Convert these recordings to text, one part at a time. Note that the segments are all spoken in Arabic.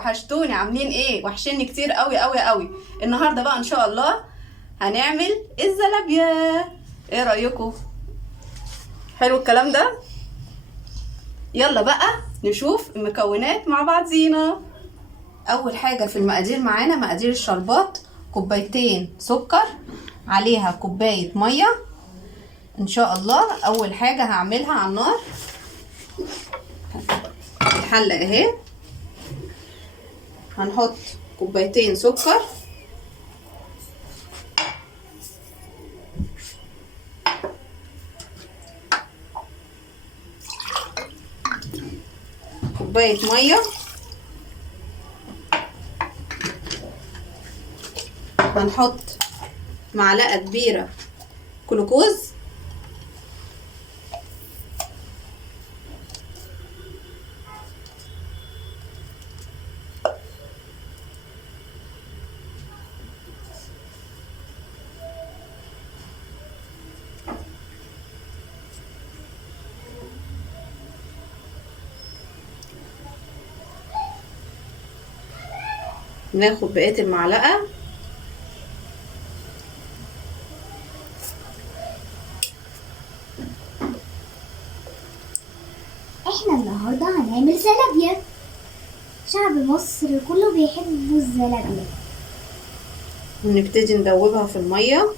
وحشتوني، عاملين ايه؟ وحشني كتير قوي قوي قوي. النهارده بقى ان شاء الله هنعمل الزلابيه. ايه رايكم؟ حلو الكلام ده. يلا بقى نشوف المكونات مع بعضينا. اول حاجه في المقادير معانا مقادير الشربات: كوبايتين سكر، عليها كوبايه ميه. ان شاء الله اول حاجه هعملها على النار الحله اهي. هنحط كوبايتين سكر، كوبايه ميه، هنحط معلقه كبيره جلوكوز، ناخد بقية المعلقة. احنا النهارده هنعمل زلابية. شعب مصر كله بيحب الزلابية. ونبتدي ندوبها في المية.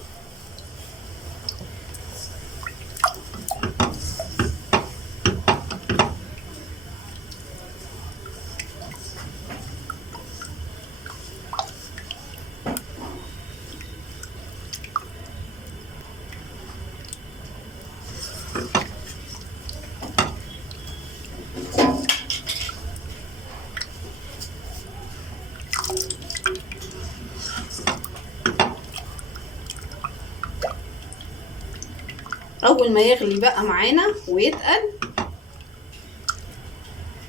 اول ما يغلي بقى معانا ويتقل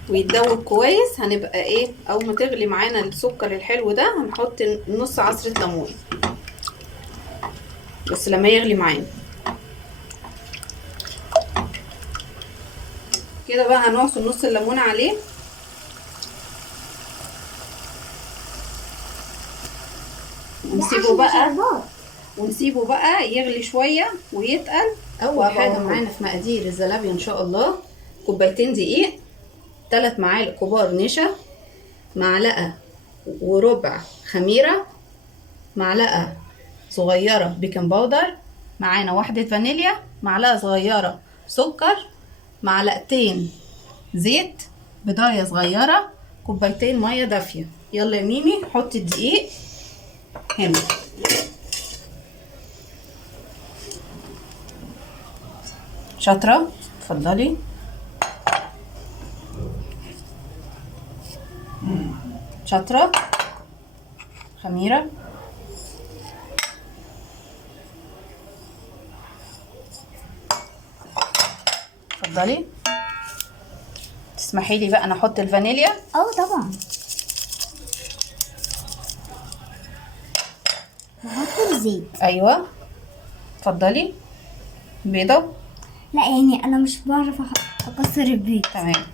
ويتدوب كويس، هنبقى ايه؟ اول ما تغلي معانا السكر الحلو ده هنحط نص عصرة ليمون، بس لما يغلي معانا كده بقى هنعصر نص الليمون عليه. ونسيبه بقى يغلي شوية ويتقل. اول حاجة معانا في مقادير الزلابية ان شاء الله كوبايتين دقيق، 3 معالق كبار نشا، معلقة وربع خميرة، معلقة صغيرة بيكنج باودر، معانا واحدة فانيليا، معلقة صغيرة سكر، معلقتين زيت، بضاية صغيرة، كوبايتين مية دافية. يلا يا ميمي حطي الدقيق هنا. شاطرة، اتفضلي. شاطرة. خميرة. اتفضلي. تسمحي لي بقى انا احط الفانيليا؟ طبعا. نحط الزيت. ايوه اتفضلي. بيضة؟ لا يعني انا مش بعرف اكسر البيض. تمام.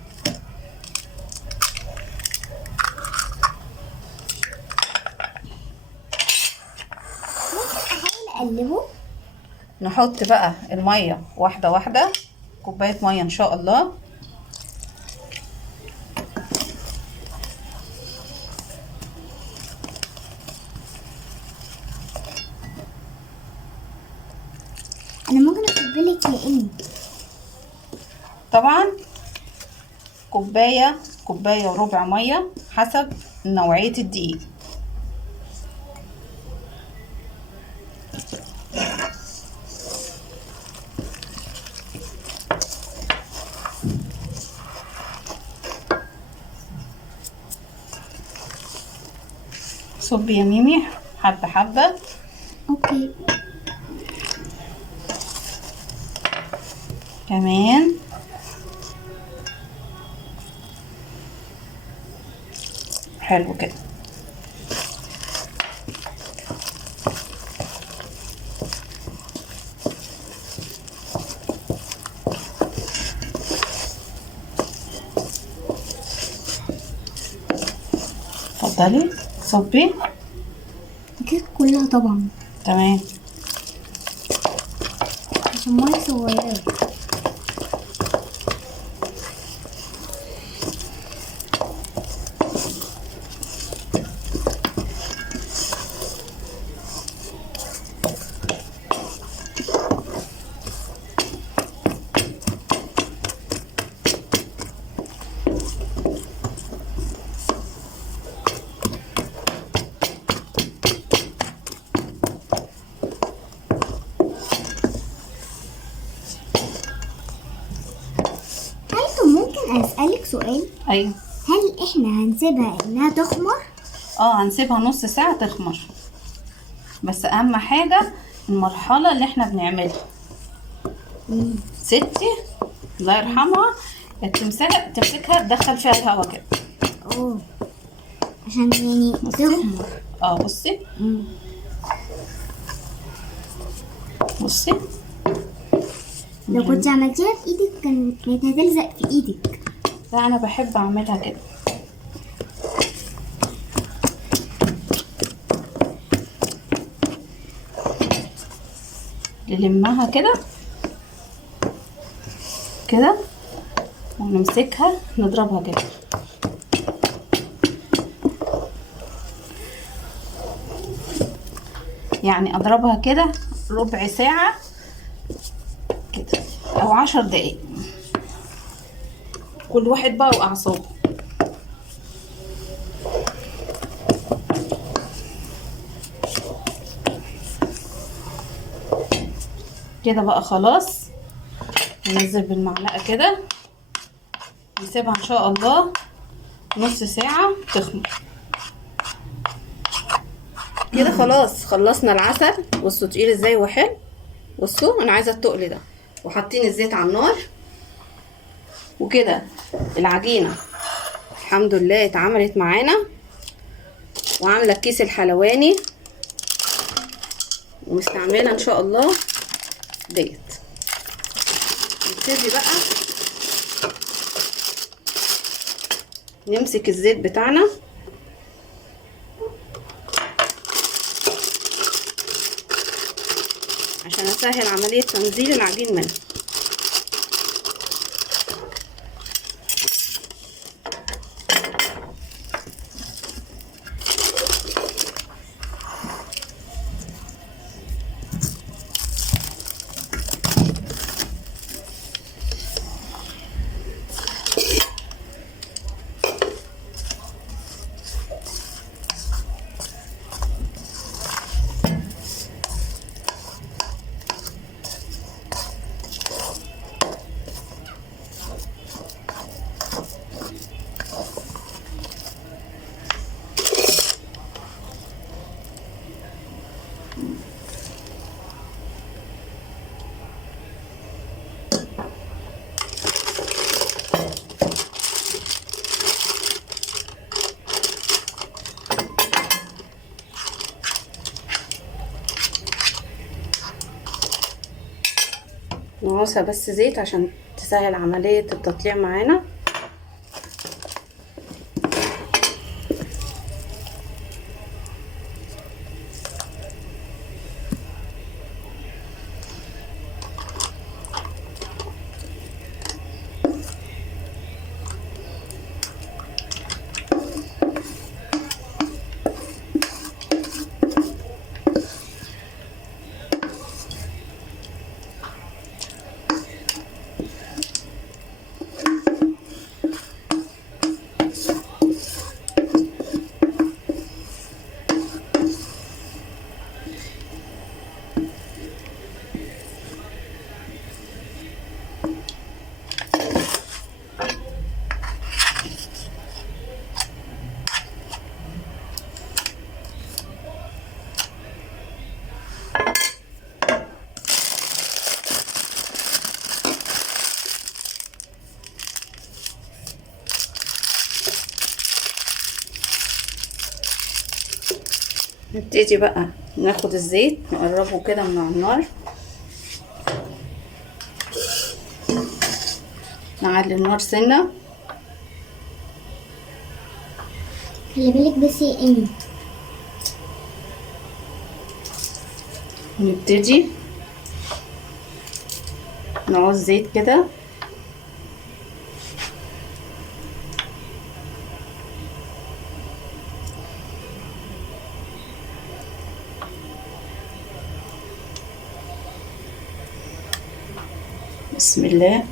احاول اقلبه. نحط بقى المية واحدة واحدة، كوباية مية ان شاء الله. انا ممكن اقبلك يا امي؟ طبعا كوباية وربع مية حسب نوعية الدقيق. صبي يا ميمي حبة حبة. اوكي. كمان. حلو كده. اتفضلي صبي. الكيك كلها طبعا تمام. عشان مية صغيرة. ممكن أسألك سؤال؟ ايوه. هل احنا هنسيبها انها تخمر؟ هنسيبها نص ساعة تخمر، بس اهم حاجة المرحلة اللي احنا بنعملها. ستي الله يرحمها تمسكها تدخل فيها الهوا كده. عشان يعني تخمر. بصي. بصي لو كنت عملتيها في ايدك كانت هتلزق في ايدك. لا انا بحب اعملها كده. نلمها كده كده ونمسكها نضربها كده. يعني اضربها كده ربع ساعة كده او 10 دقايق، كل واحد بقى واعصابه. كده بقى خلاص. ننزل بالمعلقة كده نسيبها ان شاء الله نص ساعة تخمر كده. خلاص خلصنا العسل. بصوا تقيل ازاي وحلو. بصوا انا عايزة التقل ده، وحاطين الزيت على النار وكده. العجينة الحمد لله اتعملت معانا، وعاملة الكيس الحلواني ومستعملة ان شاء الله ديت. نبتدي بقى نمسك الزيت بتاعنا عشان اسهل عملية تنزيل العجين منه. نعوصها بس زيت عشان تسهل عملية التطليع معانا. نبتدي بقى ناخد الزيت نقربه كده من على النار، نعلي النار سنة خلي بالك بس يا إيمي. نبتدي نعوز زيت كده. بسم الله.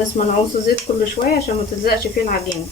بس ما نعوز زيت كل شويه عشان ما تلزقش فيه العجينه.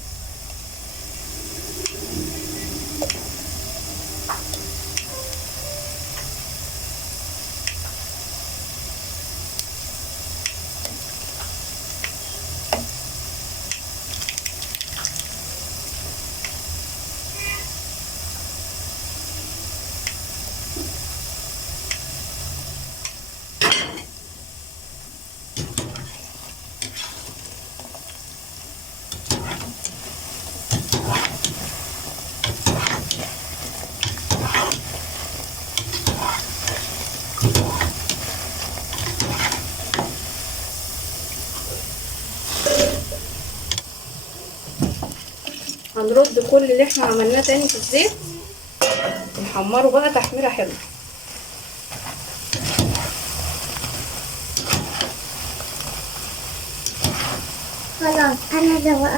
هنرد كل اللي احنا عملناه تاني في الزيت ونحمره بقى تحميره حلوه. خلاص أنا ذوقها.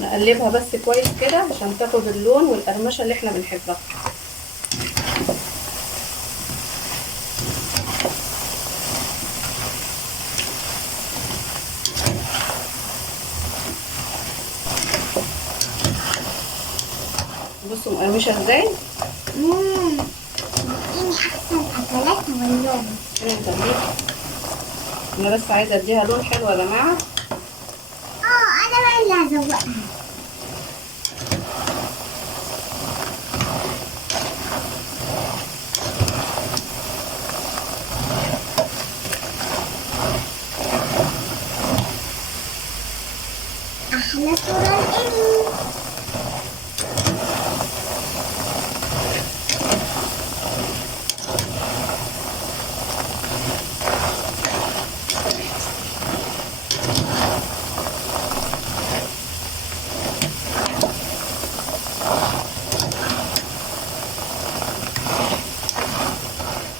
نقلبها بس كويس كده عشان تاخد اللون والقرمشه اللي احنا بنحبها. بصوا مقرمشه ازاي. اديني احسن اكلات واليوم. انا بس عايزه اديها لون حلو يا جماعه. انا بقى اللي هزوقها. احلى صورة لإيمي.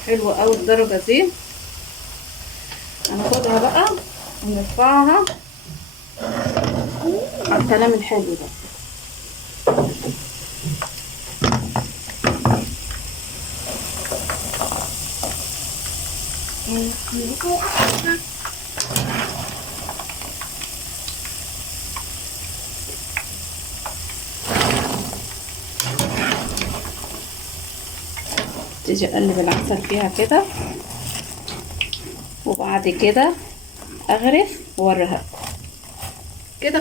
حلوه قوي الدرجه دي. هناخدها بقى ونرفعها على الكلام الحلو ده. تيجي اقلب العسل فيها كده، وبعد كده اغرف واوريها كده.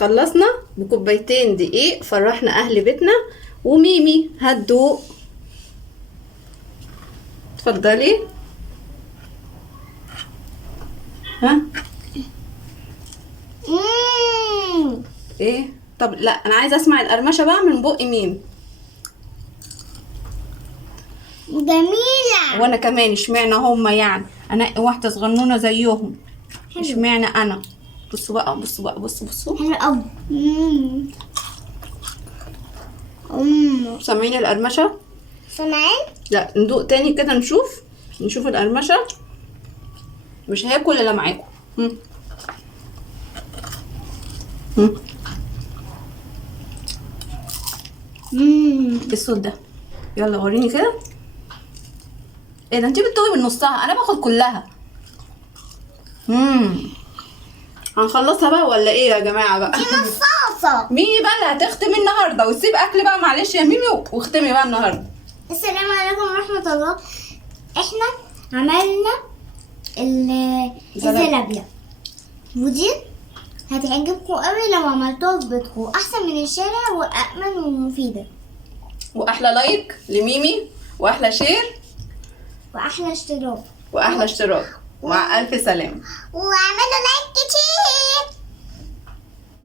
خلصنا بكوبايتين دقيق، فرحنا اهل بيتنا. وميمي هتدوق. اتفضلي. ها ايه؟ طب لا، انا عايزه اسمع القرمشه بقى من بق ميمي. جميلة. وانا كمان اشمعنى هما يعني انا واحده صغنونه زيهم؟ اشمعنى انا؟ بصوا بقى بصوا حلو قوي. سامعين القرمشه؟ سامعين؟ لا ندوق تاني كده، نشوف القرمشه. مش هاكل الا معاكم. ايه الصوت ده؟ يلا وريني كده. ايه ده؟ انتي بتطوي من نصها، انا باخد كلها. هنخلصها بقى ولا ايه يا جماعه بقى؟ دي مصاصة. ميمي بقى اللي هتختم النهارده وتسيب اكل بقى، معلش يا ميمي، واختمي بقى النهارده. السلام عليكم ورحمة الله. احنا عملنا الزلابية، ودي هتعجبكم قوي لو عملتوها في بيتكم. احسن من الشارع وامن ومفيدة. واحلى لايك لميمي، واحلى شير، واحلى اشتراك، واحلى اشتراك. مع الف سلامه. واعملوا لايك كتير.